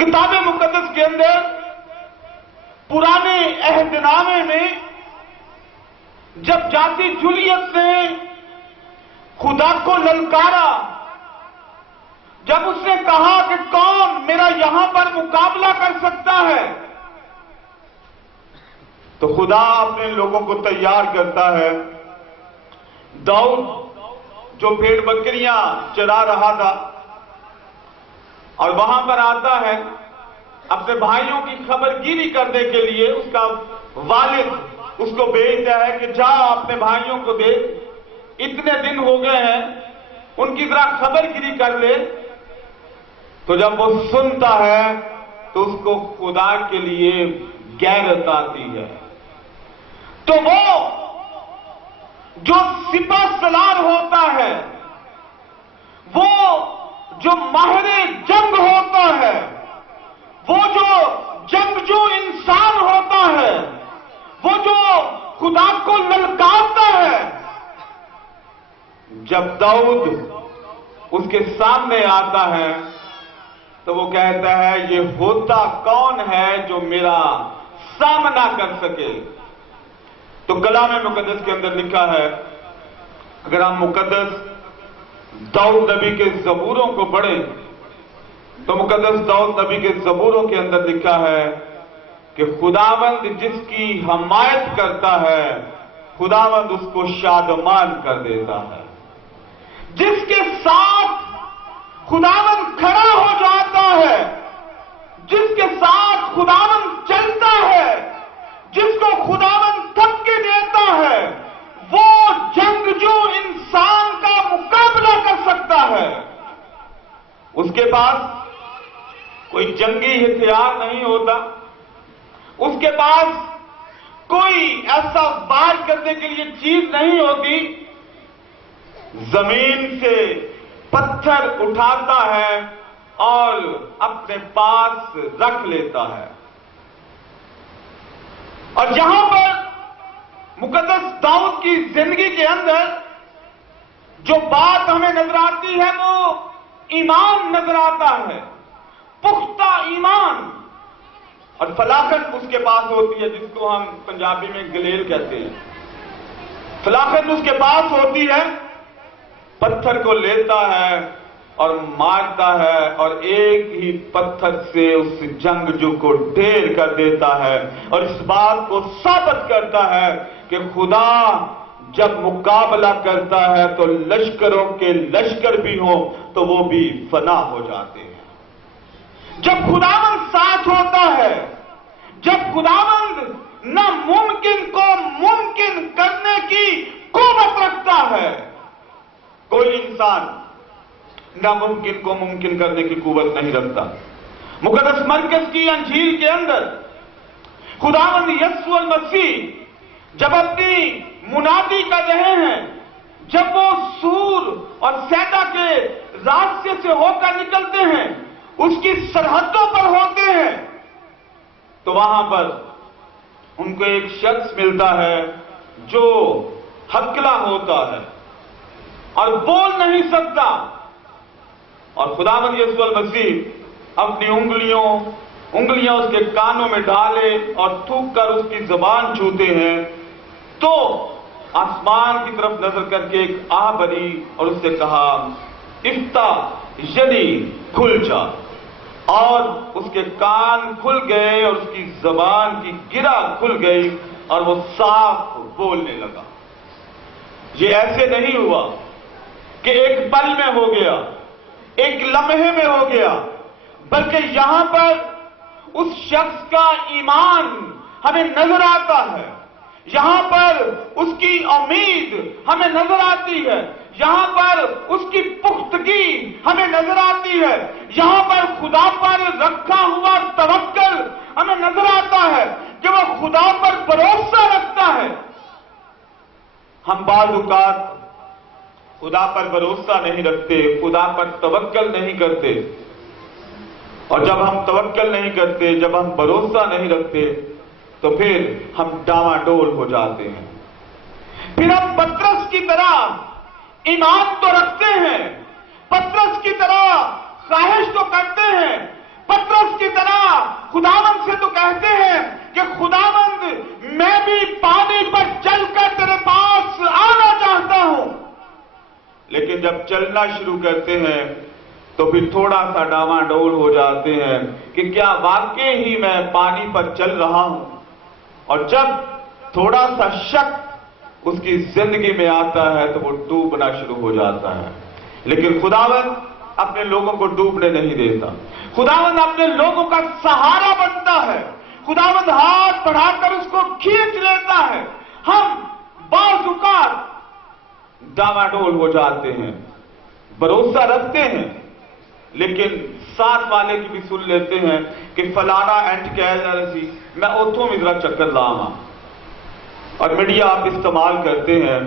کتاب مقدس کے اندر پرانے عہد نامے میں جب جاتی جولیت نے خدا کو للکارا، جب اس نے کہا کہ کون میرا یہاں پر مقابلہ کر سکتا ہے، تو خدا اپنے لوگوں کو تیار کرتا ہے۔ داؤد جو بھیڑ بکریاں چرا رہا تھا اور وہاں پر آتا ہے اپنے بھائیوں کی خبر گیری کرنے کے لیے، اس کا والد اس کو بھیجتا ہے کہ جا اپنے بھائیوں کو دے، اتنے دن ہو گئے ہیں، ان کی ذرا خبر گیری کر لے۔ تو جب وہ سنتا ہے تو اس کو خدا کے لیے غیرت آتی ہے، تو وہ جو سپہ سالار ہوتا ہے، وہ جو ماہر جنگ ہوتا ہے، وہ جو جنگجو انسان ہوتا ہے، وہ جو خدا کو للکارتا ہے، جب داؤد اس کے سامنے آتا ہے تو وہ کہتا ہے یہ ہوتا کون ہے جو میرا سامنا کر سکے۔ تو کلام مقدس کے اندر لکھا ہے، اگر ہم مقدس داؤد نبی کے زبوروں کو پڑھیں تو مقدس داؤد نبی کے زبوروں کے اندر لکھا ہے کہ خداوند جس کی حمایت کرتا ہے خداوند اس کو شادمان کر دیتا ہے۔ جس کے ساتھ خداوند کھڑا ہو جاتا ہے، جس کے ساتھ خداوند چلتا ہے، جس کو خداوند تھپ کے دیتا ہے، وہ جنگجو انسان کا مقابلہ کر سکتا ہے۔ اس کے پاس کوئی جنگی ہتھیار نہیں ہوتا، اس کے پاس کوئی ایسا وار کرنے کے لیے چیز نہیں ہوتی، زمین سے پتھر اٹھاتا ہے اور اپنے پاس رکھ لیتا ہے۔ اور جہاں پر مقدس داؤد کی زندگی کے اندر جو بات ہمیں نظر آتی ہے وہ ایمان نظر آتا ہے، پختہ ایمان، اور فلاخت اس کے پاس ہوتی ہے جس کو ہم پنجابی میں گلیل کہتے ہیں۔ فلاخت اس کے پاس ہوتی ہے، پتھر کو لیتا ہے اور مارتا ہے اور ایک ہی پتھر سے اس جنگجو کو ڈھیر کر دیتا ہے، اور اس بات کو ثابت کرتا ہے کہ خدا جب مقابلہ کرتا ہے تو لشکروں کے لشکر بھی ہوں تو وہ بھی فنا ہو جاتے ہیں۔ جب خداوند ساتھ ہوتا ہے، جب خداوند ناممکن کو ممکن کرنے کی قوت رکھتا ہے، کوئی انسان ناممکن کو ممکن کرنے کی قوت نہیں رکھتا۔ مقدس مرکز کی انجیل کے اندر خداوند یسوع المسیح جب اپنی منادی کر رہے ہیں، جب وہ سور اور سیدا کے راستے سے ہو کر نکلتے ہیں، اس کی سرحدوں پر ہوتے ہیں، تو وہاں پر ان کو ایک شخص ملتا ہے جو ہکلا ہوتا ہے اور بول نہیں سکتا، اور خداوند یسوع المسیح اپنی انگلیاں اس کے کانوں میں ڈالے اور تھوک کر اس کی زبان چھوتے ہیں، تو آسمان کی طرف نظر کر کے ایک آہ بھری اور اس سے کہا افتح، یعنی کھل جا، اور اس کے کان کھل گئے اور اس کی زبان کی گرہ کھل گئی اور وہ صاف بولنے لگا۔ یہ ایسے نہیں ہوا کہ ایک پل میں ہو گیا، ایک لمحے میں ہو گیا، بلکہ یہاں پر اس شخص کا ایمان ہمیں نظر آتا ہے، یہاں پر اس کی امید ہمیں نظر آتی ہے، یہاں پر اس کی پختگی ہمیں نظر آتی ہے، یہاں پر خدا پر رکھا ہوا توکل ہمیں نظر آتا ہے کہ وہ خدا پر بھروسہ رکھتا ہے۔ ہم بعض اوقات خدا پر بھروسہ نہیں رکھتے، خدا پر توکل نہیں کرتے، اور جب ہم توکل نہیں کرتے، جب ہم بھروسہ نہیں رکھتے تو پھر ہم ڈاواڈول ہو جاتے ہیں۔ پھر ہم پترس کی طرح ایمان تو رکھتے ہیں، پترس کی طرح خواہش تو کرتے ہیں، پترس کی खुदावंद से तो कहते हैं कि खुदावंद मैं भी पानी पर चलकर तेरे पास आना चाहता हूं, लेकिन जब चलना शुरू करते हैं तो फिर थोड़ा सा डामाडोल हो जाते हैं कि क्या वाकई ही मैं पानी पर चल रहा हूं। और जब थोड़ा सा शक उसकी जिंदगी में आता है तो वो डूबना शुरू हो जाता है। लेकिन खुदावंद अपने लोगों को डूबने नहीं देता, खुदावंद अपने लोगों का सहारा बनता है, खुदावंद हाथ बढ़ाकर उसको खींच लेता है। हम बाज़ौक़ात डामाडोल हो जाते हैं, भरोसा रखते हैं, लेकिन साथ वाले की भी सुन लेते हैं कि फलाना एंड कह रही मैं उथों भी जरा चक्कर लावा। और मीडिया आप इस्तेमाल करते हैं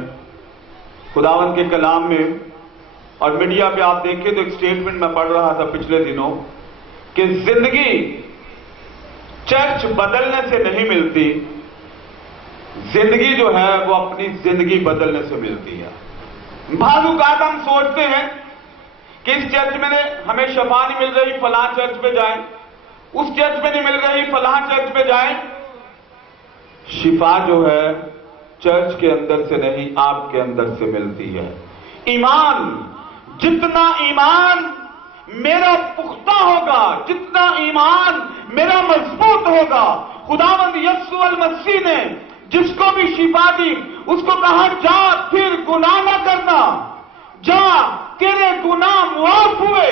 खुदावंद के कलाम में, और मीडिया पे आप देखें तो एक स्टेटमेंट मैं पढ़ रहा था पिछले दिनों कि जिंदगी चर्च बदलने से नहीं मिलती, जिंदगी जो है वो अपनी जिंदगी बदलने से मिलती है। बाज़ौक़ात हम सोचते हैं कि इस चर्च में हमें शफा नहीं मिल रही, फलां चर्च पे जाएं, उस चर्च में नहीं मिल रही, फलां चर्च पे जाएं। शिफा जो है चर्च के अंदर से नहीं, आपके अंदर से मिलती है। ईमान, जितना ईमान मेरा पुख्ता होगा, जितना ईमान मेरा मजबूत होगा, खुदावंद यीशु मसीह ने जिसको भी शिफा दी उसको कहा जा फिर गुनाह न करना, जा तेरे गुनाह मुआफ हुए।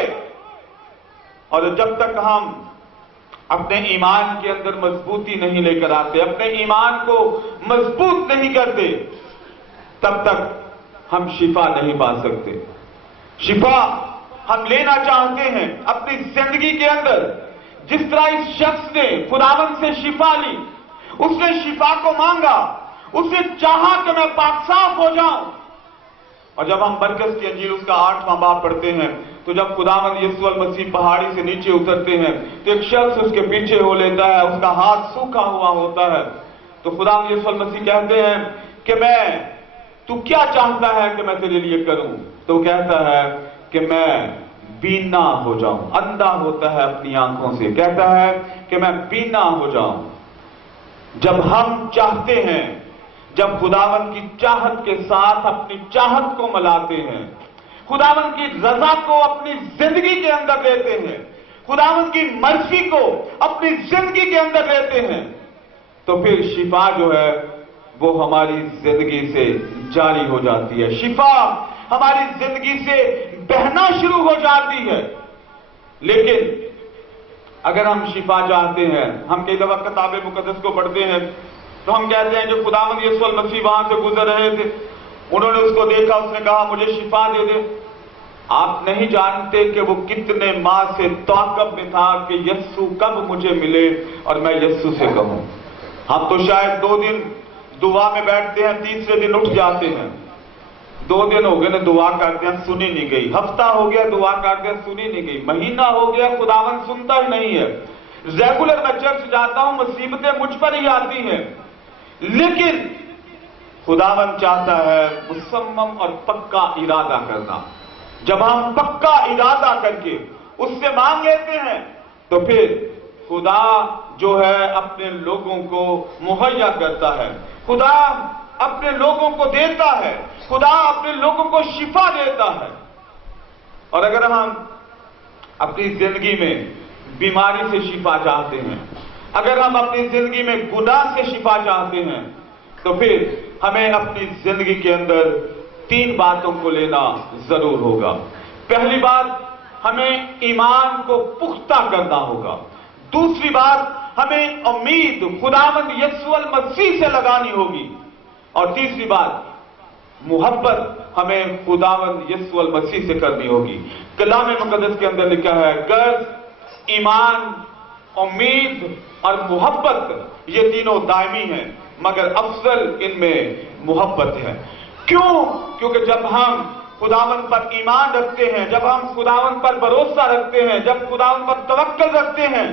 और जब तक हम अपने ईमान के अंदर मजबूती नहीं लेकर आते, अपने ईमान को मजबूत नहीं करते, तब तक हम शिफा नहीं पा सकते। शिफा हम लेना चाहते हैं अपनी जिंदगी के अंदर, जिस तरह इस शख्स ने खुदावंद से शिफा ली, उसने शिफा को मांगा, उसने चाहा कि मैं पाक साफ हो जाऊं। और जब हम मरकज की अंजील उसका 8वां बाब पढ़ते हैं तो जब खुदावंद यीशु मसीह पहाड़ी से नीचे उतरते हैं तो एक शख्स उसके पीछे हो लेता है, उसका हाथ सूखा हुआ होता है। तो खुदावंद यीशु मसीह कहते हैं कि तू क्या चाहता है कि मैं तेरे लिए करूं? तो कहता है कि मैं बीना हो जाऊं, अंधा होता है अपनी आंखों से, कहता है कि मैं बीना हो जाऊं। जब हम चाहते हैं, जब खुदावंद की चाहत के साथ अपनी चाहत को मिलाते हैं, खुदावंद की रजा को अपनी जिंदगी के अंदर लेते हैं, खुदावंद की मर्जी को अपनी जिंदगी के अंदर लेते हैं, तो फिर शिफा जो है वो हमारी जिंदगी से जारी हो जाती है। शिफा हमारी जिंदगी से बहना शुरू हो जाती है। लेकिन अगर हम शिफा चाहते हैं, हम कई दफा किताब मुकद्दस को पढ़ते हैं तो हम कहते हैं जो खुदावंद यीशु मसीह वहां से गुजर रहे थे, उन्होंने उसको देखा, उसने कहा मुझे शिफा दे दे। आप नहीं जानते कि वो कितने माह से तौक़ुफ़ में था कि यीशु कब मुझे मिले और मैं यीशु से कहूं। हम तो शायद 2 दिन दुआ में बैठते हैं, तीसरे दिन उठ जाते हैं। 2 दिन हो गए ना दुआ करते हैं, सुनी नहीं गई। हफ्ता हो गया दुआ करते हैं, सुनी नहीं गई। महीना हो गया, खुदावंद सुनता ही नहीं है। रेगुलर मैं चर्च जाता हूं, मुसीबतें मुझ पर ही आती हैं, लेकिन खुदावंद चाहता है मुसम्मम और पक्का इरादा करना। जब हम पक्का इरादा करके उससे मांग लेते हैं तो फिर खुदा जो है अपने लोगों को मुहैया करता है, खुदा अपने लोगों को देता है, खुदा अपने लोगों को शिफा देता है। और अगर हम अपनी जिंदगी में बीमारी से शिफा चाहते हैं, अगर हम अपनी जिंदगी में गुनाह से शिफा चाहते हैं, तो फिर हमें अपनी जिंदगी के अंदर 3 बातों को लेना जरूर होगा। पहली बात, हमें ईमान को पुख्ता करना होगा। दूसरी बात, हमें उम्मीद खुदावंद यीशु मसीह से लगानी होगी। और तीसरी बात, मोहब्बत हमें खुदावंद यीशु मसीह से करनी होगी। कलाम मुकद्दस के अंदर लिखा है, गर्ज, ईमान, उम्मीद और मोहब्बत ये तीनों दायमी हैं, मगर अफजल इनमें मोहब्बत है। क्यों? क्योंकि जब हम खुदावंद पर ईमान रखते हैं, जब हम खुदावंद पर भरोसा रखते हैं, जब खुदावंद पर तवक्कुल रखते हैं,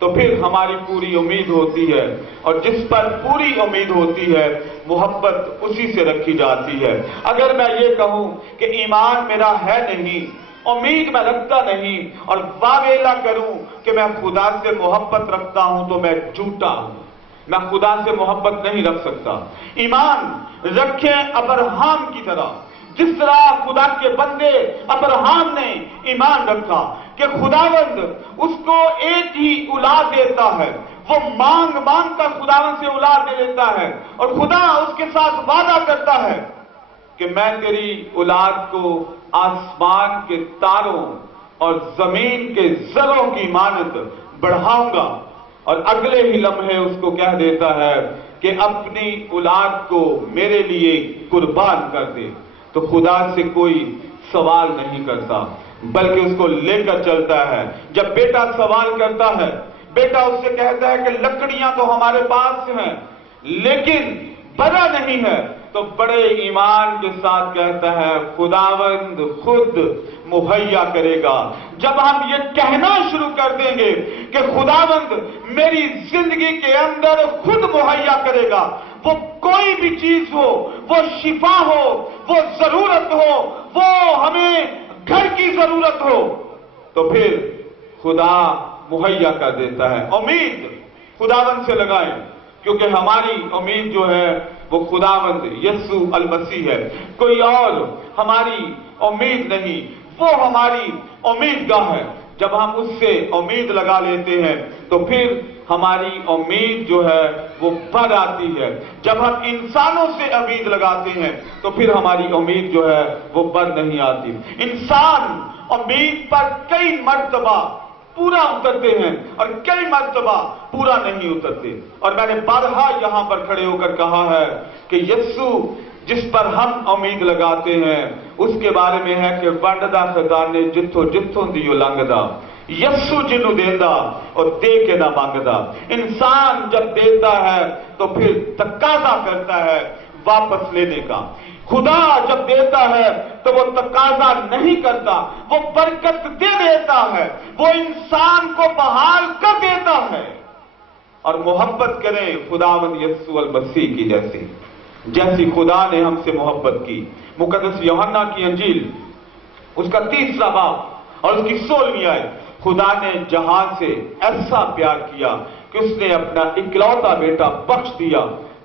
तो फिर हमारी पूरी उम्मीद होती है। और जिस पर पूरी उम्मीद होती है, मोहब्बत उसी से रखी जाती है। अगर मैं ये कहूं कि ईमान मेरा है नहीं, उम्मीद मैं रखता नहीं और वावेला करूं कि मैं खुदा से मोहब्बत रखता हूं तो मैं झूठा हूं। मैं खुदा से मोहब्बत नहीं रख सकता। ईमान रखें अब्राहम की तरह, जिस तरह खुदा के बंदे अब्राहम ने ईमान रखा कि खुदावंद उसको एक ही औलाद देता है, वो मांग मांग कर खुदावंद से औलाद दे लेता है और खुदा उसके साथ वादा करता है कि मैं तेरी औलाद को आसमान के तारों और जमीन के जरों की मानत बढ़ाऊंगा, और अगले ही लम्हे उसको कह देता है कि अपनी औलाद को मेरे लिए कुर्बान कर दे। तो खुदा से कोई सवाल नहीं करता बल्कि उसको लेकर चलता है। जब बेटा सवाल करता है, बेटा उससे कहता है कि लकड़ियां तो हमारे पास हैं लेकिन बड़ा नहीं है, तो बड़े ईमान के साथ कहता है खुदावंद खुद मुहैया करेगा। जब हम ये कहना शुरू कर देंगे कि खुदावंद मेरी जिंदगी के अंदर खुद मुहैया करेगा, वो कोई भी चीज हो, वो शिफा हो, वो जरूरत हो, वो हमें घर की जरूरत हो, तो फिर खुदा मुहैया कर देता है। उम्मीद खुदावंद से लगाएं, क्योंकि हमारी उम्मीद जो है वो खुदावंद यीशु अल मसीह है, कोई और हमारी उम्मीद नहीं, वो हमारी उम्मीदगाह है। जब हम उससे उम्मीद लगा लेते हैं तो फिर हमारी उम्मीद जो है वो बढ़ आती है। जब हम इंसानों से उम्मीद लगाते हैं तो फिर हमारी उम्मीद जो है वो बढ़ नहीं आती। इंसान उम्मीद पर कई मर्तबा पूरा उतरते हैं और कई मर्तबा पूरा नहीं उतरते। और मैंने बारहा यहां पर खड़े होकर कहा है कि यीशु जिस पर हम उम्मीद लगाते हैं उसके बारे में है कि वंडदा खुदा ने जिथों जिथों दियो लंघदा, यीशु जिन्हों देता और दे के ना मांगदा। इंसान जब देता है तो फिर तकाजा करता है वापस लेने का। खुदा जब देता है तो वो तकाजा नहीं करता, वो बरकत दे देता है, वो इंसान को बहाल कर देता है। और मोहब्बत करें खुदावंद यीशु अल मसीह की जैसी खुदा ने हमसे मोहब्बत की। मुकद्दस यूहन्ना की अंजील उसका 3रा बाब और उसकी 16वीं आयत, खुदा ने जहां से ऐसा प्यार किया कि उसने अपना इकलौता बेटा बख्श दिया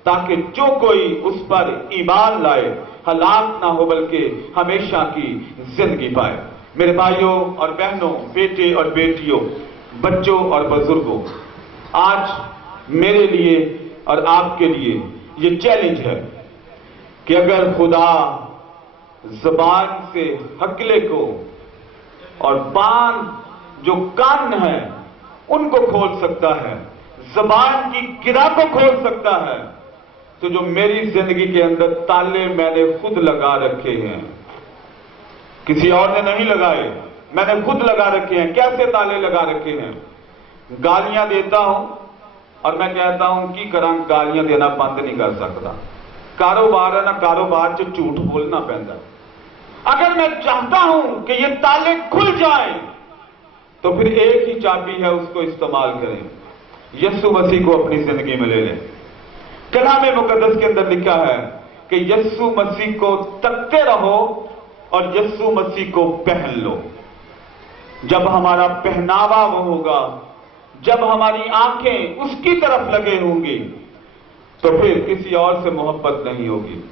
ताकि जो कोई उस पर ईमान लाए हलाक ना हो बल्कि हमेशा की जिंदगी पाए। मेरे भाइयों और बहनों, बेटे और बेटियों, बच्चों और बुजुर्गों, आज मेरे लिए और आपके लिए ये चैलेंज है कि अगर खुदा जबान से हकले को और बान जो कान है उनको खोल सकता है, जबान की गिरा को खोल सकता है, तो जो मेरी जिंदगी के अंदर ताले मैंने खुद लगा रखे हैं, किसी और ने नहीं लगाए, मैंने खुद लगा रखे हैं। कैसे ताले लगा रखे हैं? गालियां देता हूं और मैं कहता हूं कि करा गालियां देना बंद नहीं कर सकता। कारोबार है ना, कारोबार च झूठ बोलना पैंदा। अगर मैं चाहता हूं कि ये ताले खुल जाएं तो फिर एक ही चाबी है, उसको इस्तेमाल करें, यीशु मसीह को अपनी जिंदगी में ले लें। कलाम मुकद्दस के अंदर लिखा है कि यीशु मसीह को तकते रहो और यीशु मसीह को पहन लो। जब हमारा पहनावा वो होगा, जब हमारी आंखें उसकी तरफ लगे होंगी, तो फिर किसी और से मोहब्बत नहीं होगी।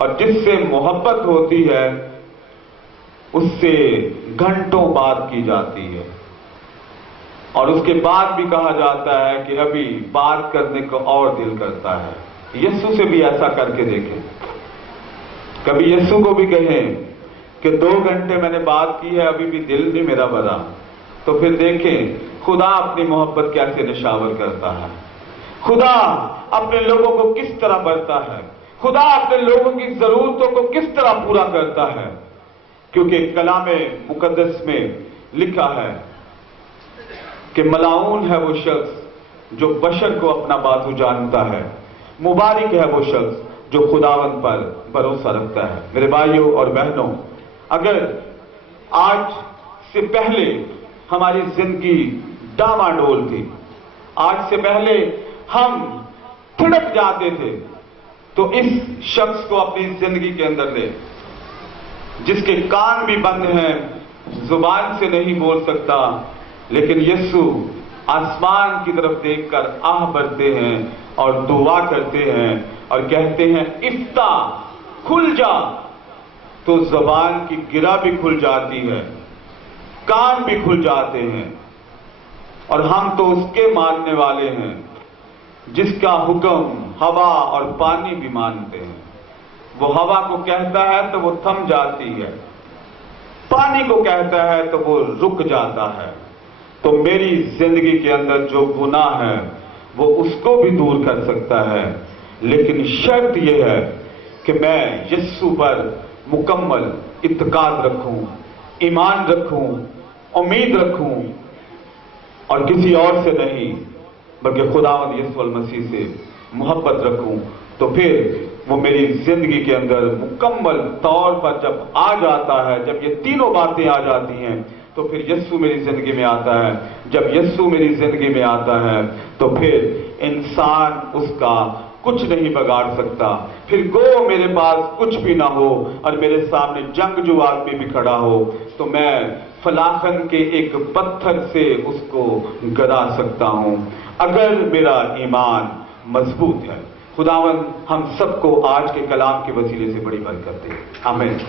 और जिससे मोहब्बत होती है उससे घंटों बात की जाती है और उसके बाद भी कहा जाता है कि अभी बात करने को और दिल करता है। यीशु से भी ऐसा करके देखें, कभी यीशु को भी कहें कि 2 घंटे मैंने बात की है, अभी भी दिल नहीं मेरा भरा, तो फिर देखें खुदा अपनी मोहब्बत कैसे निशावर करता है, खुदा अपने लोगों को किस तरह बढ़ता है, खुदा अपने लोगों की जरूरतों को किस तरह पूरा करता है। क्योंकि कलामे मुकद्दस में लिखा है कि मलाऊन है वो शख्स जो बशर को अपना बाजू जानता है, मुबारक है वो शख्स जो खुदावंद पर भरोसा रखता है। मेरे भाइयों और बहनों, अगर आज से पहले हमारी जिंदगी डामाडोल थी, आज से पहले हम थिड़क जाते थे, तो इस शख्स को अपनी जिंदगी के अंदर ले, जिसके कान भी बंद हैं जुबान से नहीं बोल सकता, लेकिन यीशु आसमान की तरफ देखकर आह भरते हैं और दुआ करते हैं और कहते हैं इफ्ता, खुल जा। तो जुबान की गिरा भी खुल जाती है, कान भी खुल जाते हैं। और हम तो उसके मानने वाले हैं जिसका हुक्म हवा और पानी भी मानते हैं। वो हवा को कहता है तो वो थम जाती है, पानी को कहता है तो वो रुक जाता है। तो मेरी जिंदगी के अंदर जो गुनाह है वो उसको भी दूर कर सकता है, लेकिन शर्त यह है कि मैं यीशु पर मुकम्मल इत्काद रखूं, ईमान रखूं, उम्मीद रखूं और किसी और से नहीं बल्कि खुदावंद यीशु मसीह से मोहब्बत रखूं। तो फिर वो मेरी जिंदगी के अंदर मुकम्मल तौर पर जब आ जाता है, जब ये तीनों बातें आ जाती हैं, तो फिर यीशु मेरी जिंदगी में आता है। जब यीशु मेरी जिंदगी में आता है तो फिर इंसान उसका कुछ नहीं बिगाड़ सकता। फिर गो मेरे पास कुछ भी ना हो और मेरे सामने जंगजू आदमी भी खड़ा हो तो मैं फलाखन के एक पत्थर से उसको गिरा सकता हूं, अगर मेरा ईमान मजबूत है। खुदावंद हम सबको आज के कलाम के वसीले से बड़ी बरकत दे। आमीन।